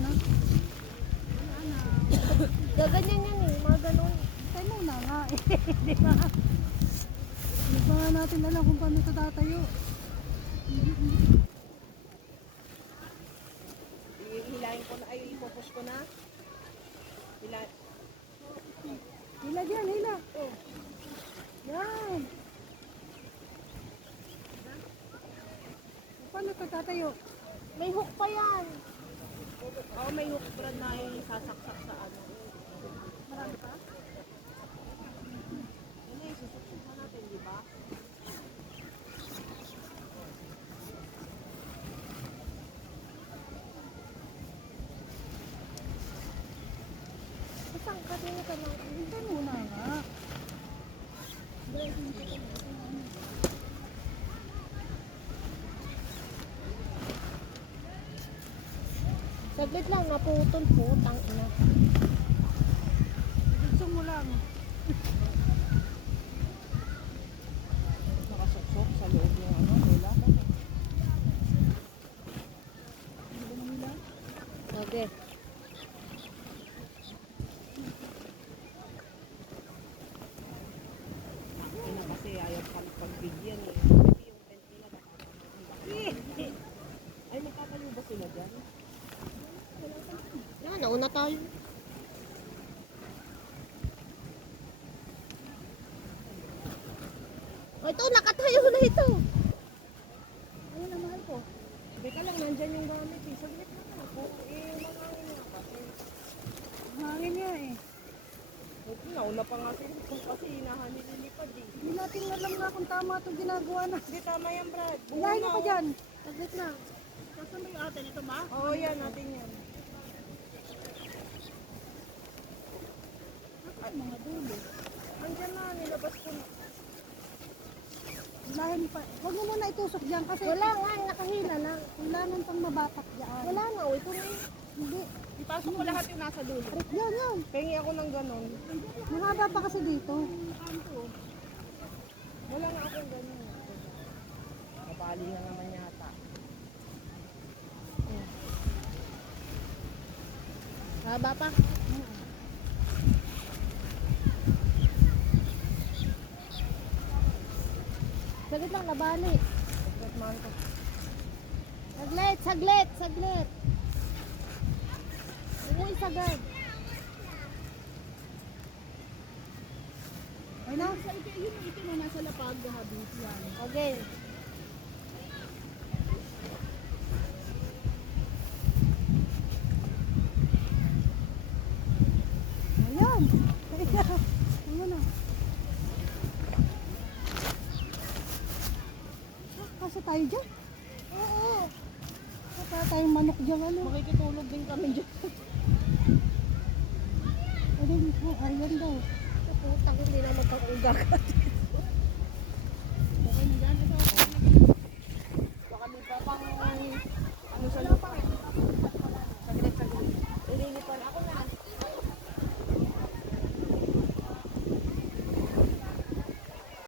na. Gaganyan yan eh, mga ganun. Tayo muna nga eh. Di ba? Hindi pa nga natin alam kung paano ito tatayo. Hilahin ko na, ay ipopush ko na. Hila dyan, hila. Oh. Yan. Paano ito tatayo? May hook pa yan. Oo, may hook brad na sasaksak sa ano. Marami pa? Ano yung susuksukan na natin, di ba? Saan ka din ka lang? Tayo muna nga. Saglit lang, naputol po. Tangina. Gusto mo lang. Nakasuksok sa loob yung ano, lola. Okay. Ina kasi ayaw pagbigyan eh. Yung tent nila ay, magkakayo ba sila dyan? Yan, nauna tayo. O ito, nakatayo na ito. Ayun na mahal ko. Teka lang, nandyan yung gamit eh. Saglit na ako. Mangangin nga kasi. Hangin nga eh. Nauna pa nga sila kasi hinahan nililipad eh. Hindi natin alam nga kung tama itong ginagawa na. Hindi, tama yan, Brad. Hilahin ka dyan. Saglit lang. Saan ba yung atin ito ma? Oo, yan, natin yan. Ay, mga dulo. Nandyan na, nilabas ko na. Hilahin pa. Huwag mo muna itusok dyan kasi Wala nga, nakahila na. kailangan pang mabatak dyan. Wala na, o ito na yun. Hindi. Ipasok ko lahat yung nasa dulo. Yan, yan. Pengi ako ng ganon. Mahaba pa kasi dito. Wala nga akong ganon. Mabali na naman yata. Haba pa. Saglit lang, nabali. Saglit man ko. Saglit, saglit, saglit. Umuwi sagad. Ay na. Yun ang ito na nasa lapag habis yan. Okay. Ayan. Ano na. Kasi tayo dyan. Oo. Kaya tayong manok dyan ano. Makikitulog din kami dyan. Ayun, ayan daw. Putang, hindi na magpag-ugagat.